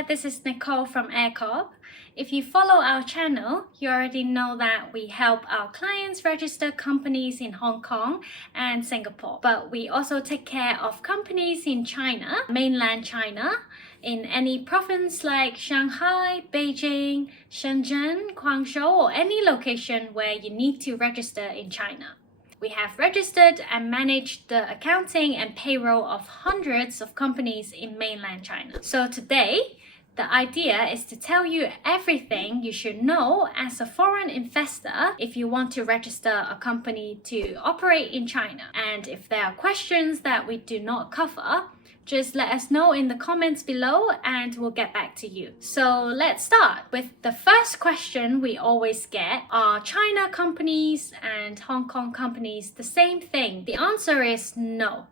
there, this is Nicole from AirCorp. If you follow our channel, you already know that we help our clients register companies in Hong Kong and Singapore. But we also take care of companies in China, mainland China, in any province like Shanghai, Beijing, Shenzhen, Guangzhou, or any location where you need to register in China. We have registered and managed the accounting and payroll of hundreds of companies in mainland China. So today, the idea is to tell you everything you should know as a foreign investor if you want to register a company to operate in China. And if there are questions that we do not cover, just let us know in the comments below and we'll get back to you. So let's start with the first question we always get. Are China companies and Hong Kong companies the same thing? The answer is no.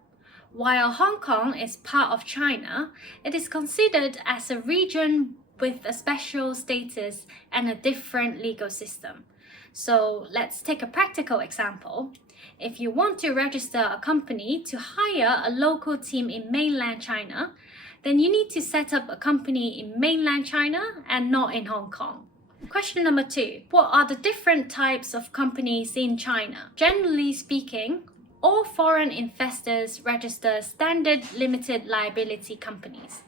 While Hong Kong is part of China, it is considered as a region with a special status and a different legal system. So let's take a practical example. If you want to register a company to hire a local team in mainland China, then you need to set up a company in mainland China and not in Hong Kong. Question number 2. What are the different types of companies in China? Generally speaking, all foreign investors register standard limited liability companies.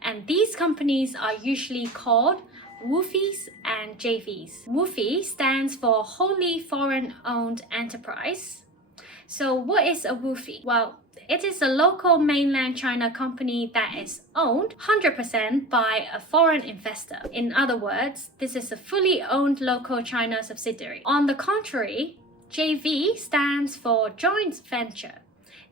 And these companies are usually called WOFEs and JVs. WOFE stands for Wholly Foreign Owned Enterprise. So what is a WOFE? Well, it is a local mainland China company that is owned 100% by a foreign investor. In other words, this is a fully owned local China subsidiary. On the contrary, JV stands for joint venture.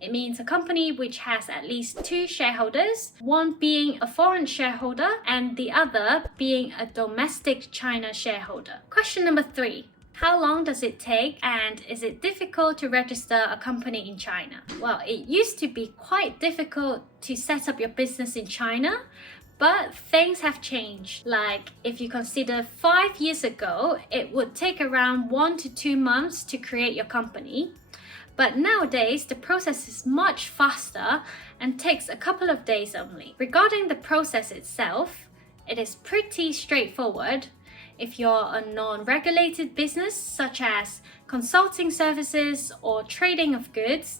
It means a company which has at least 2 shareholders, one being a foreign shareholder and the other being a domestic China shareholder. Question number 3. How long does it take and is it difficult to register a company in China? Well, it used to be quite difficult to set up your business in China, but things have changed. Like if you consider 5 years ago, it would take around 1 to 2 months to create your company. But nowadays, the process is much faster and takes a couple of days only. Regarding the process itself, it is pretty straightforward. If you're a non-regulated business, such as consulting services or trading of goods,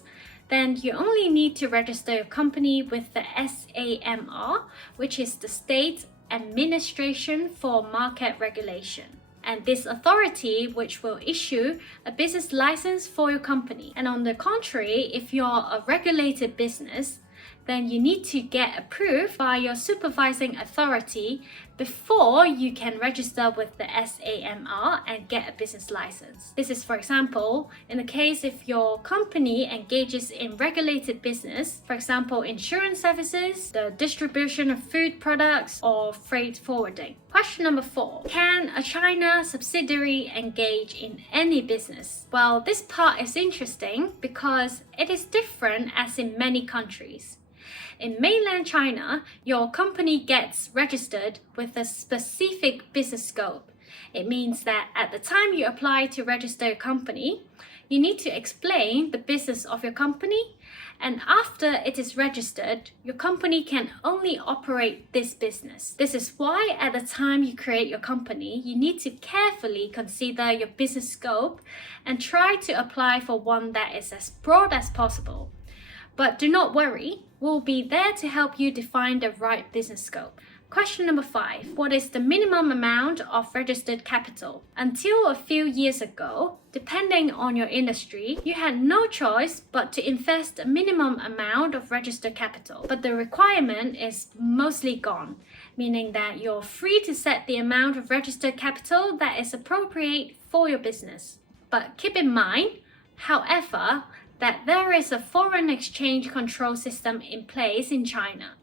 then you only need to register your company with the SAMR, which is the State Administration for Market Regulation. And this authority which will issue a business license for your company. And on the contrary, if you're a regulated business, then you need to get approved by your supervising authority before you can register with the SAMR and get a business license. This is, for example, in the case if your company engages in regulated business, for example, insurance services, the distribution of food products, or freight forwarding. Question number 4. Can a China subsidiary engage in any business? Well, this part is interesting because it is different as in many countries. In mainland China, your company gets registered with a specific business scope. It means that at the time you apply to register your company, you need to explain the business of your company, and after it is registered, your company can only operate this business. This is why at the time you create your company, you need to carefully consider your business scope and try to apply for one that is as broad as possible. But do not worry, we'll be there to help you define the right business scope. Question number 5. What is the minimum amount of registered capital? Until a few years ago, depending on your industry, you had no choice but to invest a minimum amount of registered capital. But the requirement is mostly gone, meaning that you're free to set the amount of registered capital that is appropriate for your business. But keep in mind, however, that there is a foreign exchange control system in place in China,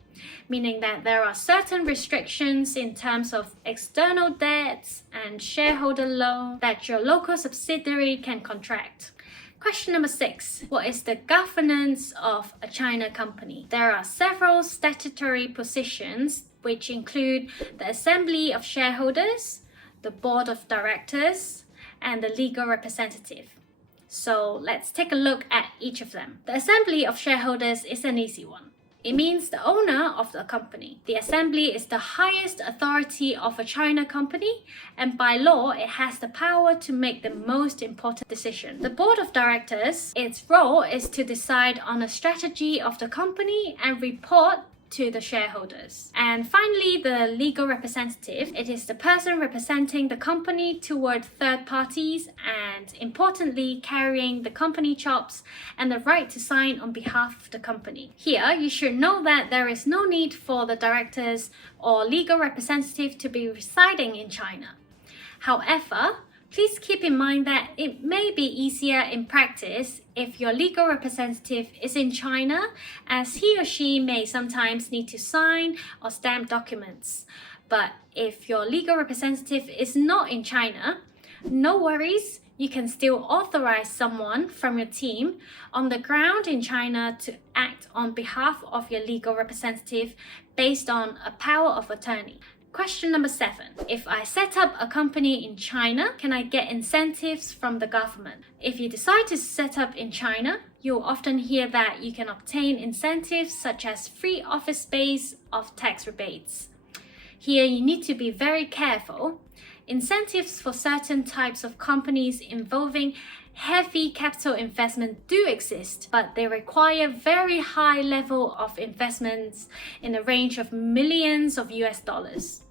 meaning that there are certain restrictions in terms of external debts and shareholder loan that your local subsidiary can contract. Question number 6. What is the governance of a China company? There are several statutory positions which include the Assembly of Shareholders, the Board of Directors, and the legal representative. So let's take a look at each of them. The Assembly of Shareholders is an easy one. It means the owner of the company. The assembly is the highest authority of a China company, and by law, it has the power to make the most important decision. The board of directors, its role is to decide on a strategy of the company and report to the shareholders. And finally, the legal representative. It is the person representing the company toward third parties and importantly carrying the company chops and the right to sign on behalf of the company. Here, you should know that there is no need for the directors or legal representative to be residing in China. However, please keep in mind that it may be easier in practice if your legal representative is in China, as he or she may sometimes need to sign or stamp documents. But if your legal representative is not in China, no worries, you can still authorize someone from your team on the ground in China to act on behalf of your legal representative based on a power of attorney. Question number 7. If I set up a company in China, can I get incentives from the government? If you decide to set up in China, you'll often hear that you can obtain incentives such as free office space or tax rebates. Here you need to be very careful. Incentives for certain types of companies involving heavy capital investment do exist, but they require very high level of investments in the range of millions of US dollars.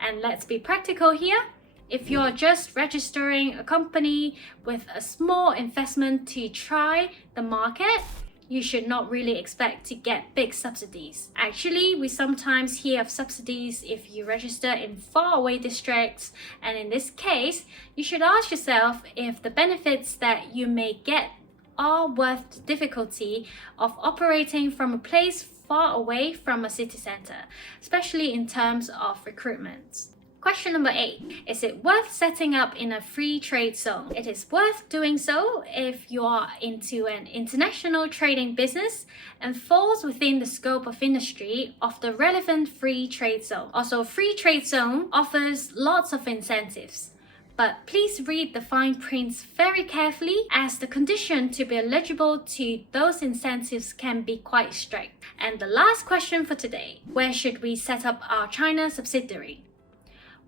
And let's be practical here. If you're just registering a company with a small investment to try the market, you should not really expect to get big subsidies. Actually, we sometimes hear of subsidies if you register in faraway districts, and in this case, you should ask yourself if the benefits that you may get are worth the difficulty of operating from a place far away from a city center, especially in terms of recruitment. Question number 8. Is it worth setting up in a free trade zone? It is worth doing so if you are into an international trading business and falls within the scope of industry of the relevant free trade zone. Also, free trade zone offers lots of incentives. But please read the fine prints very carefully, as the condition to be eligible to those incentives can be quite strict. And the last question for today. Where should we set up our China subsidiary?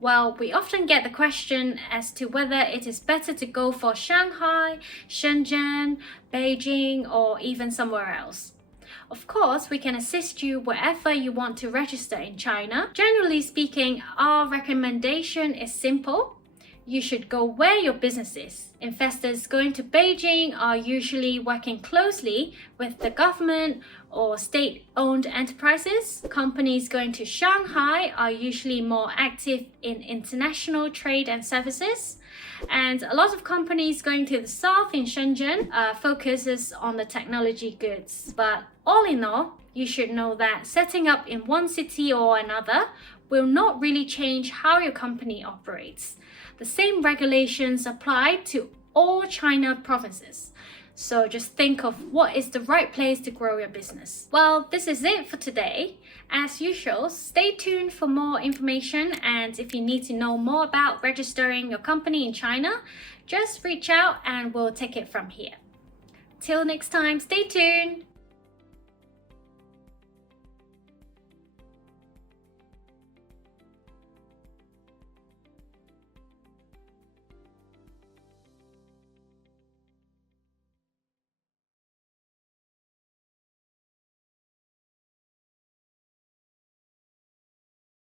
Well, we often get the question as to whether it is better to go for Shanghai, Shenzhen, Beijing, or even somewhere else. Of course, we can assist you wherever you want to register in China. Generally speaking, our recommendation is simple. You should go where your business is. Investors going to Beijing are usually working closely with the government or state-owned enterprises. Companies going to Shanghai are usually more active in international trade and services. And a lot of companies going to the south in Shenzhen focuses on the technology goods. But all in all, you should know that setting up in one city or another will not really change how your company operates. The same regulations apply to all China provinces. So just think of what is the right place to grow your business. Well, this is it for today. As usual, stay tuned for more information, and if you need to know more about registering your company in China, just reach out and we'll take it from here. Till next time, stay tuned!